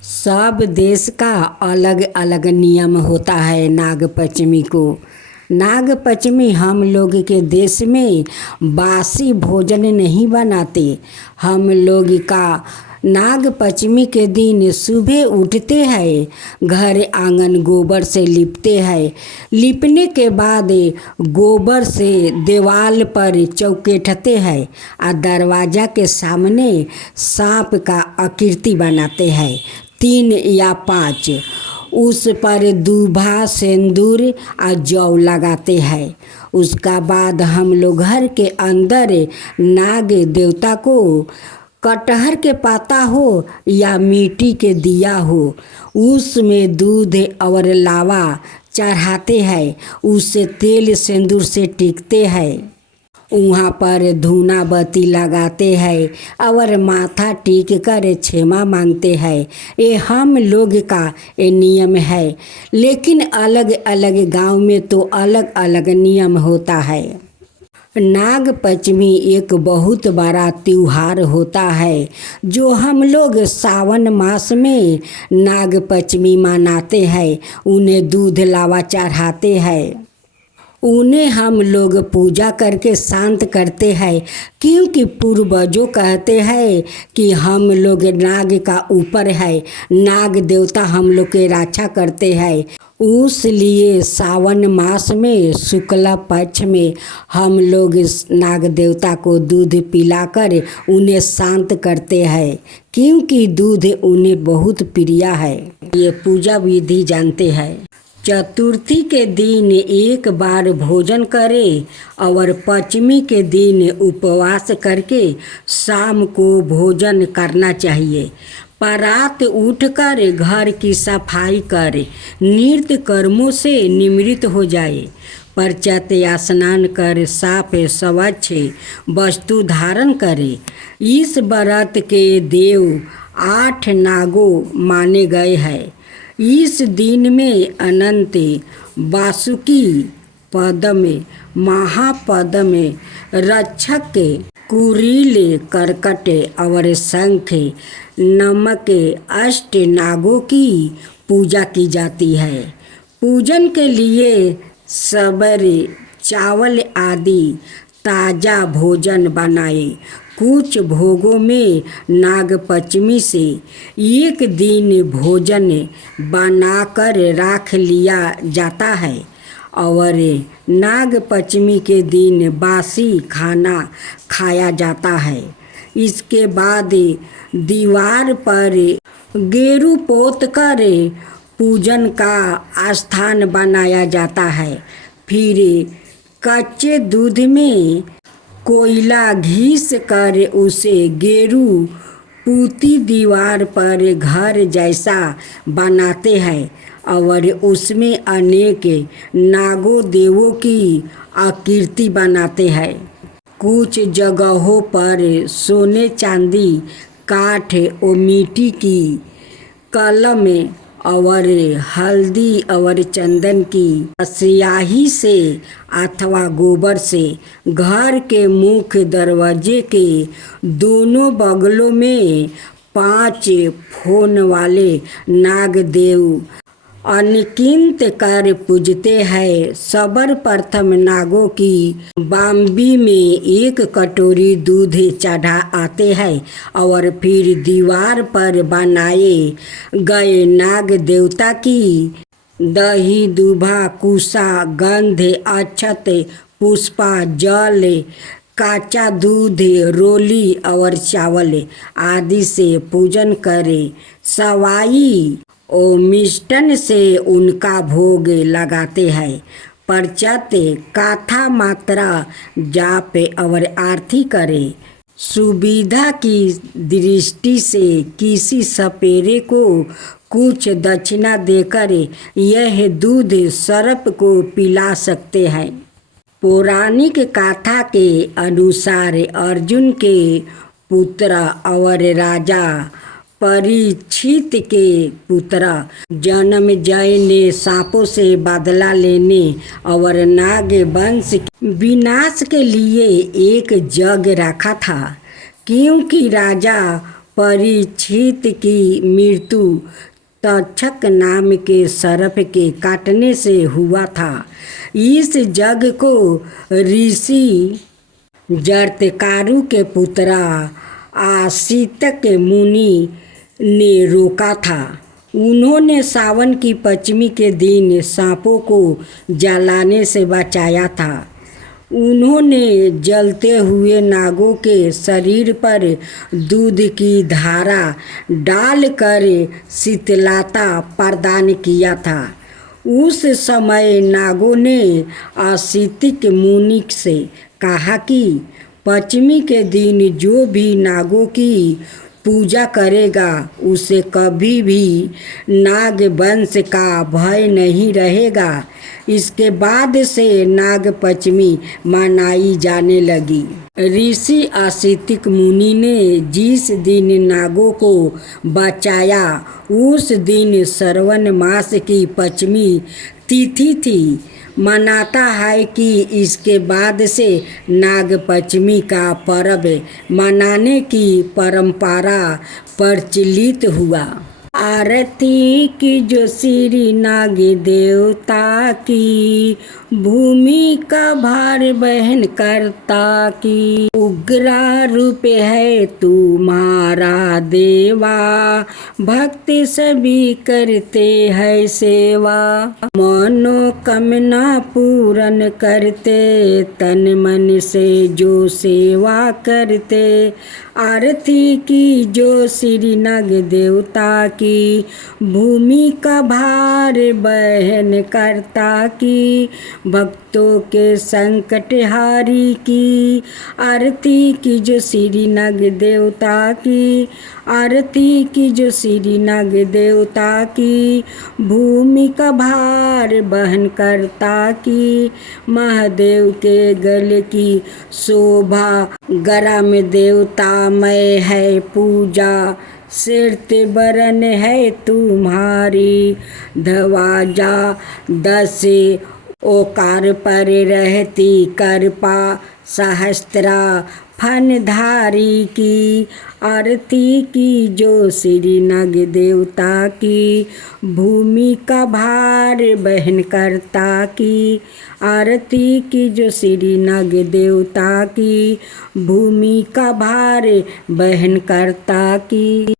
सब देश का अलग अलग नियम होता है नाग पंचमी को। नाग पंचमी हम लोग के देश में बासी भोजन नहीं बनाते। हम लोग का नाग पंचमी के दिन सुबह उठते हैं, घर आंगन गोबर से लिपते हैं। लिपने के बाद गोबर से दीवार पर चौकेटते हैं और दरवाज़ा के सामने सांप का आकृति बनाते हैं 3 या 5। उस पर दूभा सिंदूर और जौ लगाते हैं। उसका बाद हम लोग घर के अंदर नाग देवता को कटहर के पाता हो या मिट्टी के दिया हो, उसमें दूध और लावा चढ़ाते हैं। उससे तेल सिंदूर से टिकते हैं। वहाँ पर धूना बत्ती लगाते हैं और माथा टेक कर क्षमा मांगते हैं। ये हम लोग का ये नियम है, लेकिन अलग अलग गांव में तो अलग अलग नियम होता है। नाग पंचमी एक बहुत बड़ा त्योहार होता है जो हम लोग सावन मास में नाग पंचमी मनाते हैं। उन्हें दूध लावा चढ़ाते हैं। उन्हें हम लोग पूजा करके शांत करते हैं, क्योंकि पूर्वजों कहते हैं कि हम लोग नाग का ऊपर है, नाग देवता हम लोग के रक्षा करते हैं। उसलिए सावन मास में शुक्ला पक्ष में हम लोग नाग देवता को दूध पिलाकर उन्हें शांत करते हैं, क्योंकि दूध उन्हें बहुत प्रिय है। ये पूजा विधि जानते हैं। चतुर्थी के दिन एक बार भोजन करें और पंचमी के दिन उपवास करके शाम को भोजन करना चाहिए। प्रात उठकर घर की सफाई कर नित्य कर्मों से निवृत्त हो जाए। परचत स्नान कर साफ स्वच्छ वस्तु धारण करे। इस व्रत के देव 8 नागों माने गए हैं। इस दिन में अनंत, वासुकी, पद्म, महापद्म, रक्षक, कुरील, कर्कट और शंख नामक 8 नागों की पूजा की जाती है। पूजन के लिए सवेरे चावल आदि ताज़ा भोजन बनाए। कुछ भोगों में नाग पंचमी से एक दिन भोजन बनाकर रख लिया जाता है और नाग पंचमी के दिन बासी खाना खाया जाता है। इसके बाद दीवार पर गेरू पोत कर पूजन का स्थान बनाया जाता है। फिर कच्चे दूध में कोयला घिस कर उसे गेरू पूती दीवार पर घर जैसा बनाते हैं और उसमें अनेक नागों देवों की आकृति बनाते हैं। कुछ जगहों पर सोने चांदी, काठ और मिट्टी की कलम और हल्दी और चंदन की स्याही से अथवा गोबर से घर के मुख्य दरवाजे के दोनों बगलों में 5 फोन वाले नाग देव अनगिनत कर पूजते हैं। सर्वप्रथम नागों की बाम्बी में 1 कटोरी दूध चढ़ा आते हैं और फिर दीवार पर बनाए गए नाग देवता की दही, दूभा, कुसा, गंध, अक्षत, पुष्पा, जल, काचा दूध, रोली और चावल आदि से पूजन करें। सवाई और मिष्टन से उनका भोग लगाते हैं। परचत काथा मात्रा जाप और आरती करें। सुविधा की दृष्टि से किसी सपेरे को कुछ दक्षिणा देकर यह दूध सर्प को पिला सकते हैं। पौराणिक कथा के अनुसार अर्जुन के पुत्र और राजा परीक्षित के पुत्र जन्मेजय ने सांपों से बदला लेने और नाग वंश के विनाश के लिए एक यज्ञ रखा था। क्योंकि राजा परीक्षित की मृत्यु तक्षक नाम के सर्प के काटने से हुआ था। इस जग को ऋषि जरत्कारु के पुत्रा आसितक मुनि ने रोका था। उन्होंने सावन की पंचमी के दिन सांपों को जलाने से बचाया था। उन्होंने जलते हुए नागों के शरीर पर दूध की धारा डालकर शीतलता प्रदान किया था। उस समय नागों ने आसितिक मुनि से कहा कि पंचमी के दिन जो भी नागों की पूजा करेगा उसे कभी भी नाग वंश का भय नहीं रहेगा। इसके बाद से नाग पंचमी मनाई जाने लगी। ऋषि आसितिक मुनि ने जिस दिन नागों को बचाया उस दिन श्रवण मास की पंचमी तिथि थी। मानता है कि इसके बाद से नाग पंचमी का पर्व मनाने की परंपरा प्रचलित हुआ। आरती की जो श्री नाग देवता की, भूमि का भार वहन करता की। उग्रा रूप है तुम्हारा देवा, भक्त सभी करते हैं सेवा। मनोकामना पूर्ण करते, तन मन से जो सेवा करते। आरती की जो श्री नाग देवता की, भूमि का भार वहन करता की। भक्तों के संकट हारी की, आरती की जो श्री नाग देवता की। आरती की जो श्री नाग देवता की, भूमि का भार वहन करता की। महादेव के गले की शोभा, गरा में देवतामय है पूजा। सिरत बरन है तुम्हारी, ध्वजा 10 ओकार पर रहती कृपा। सहस्त्रा फनधारी की, आरती की जो श्री नाग देवता की। भूमि का भार वहन करता की, आरती की जो श्री नाग देवता की। भूमि का भार वहन करता की।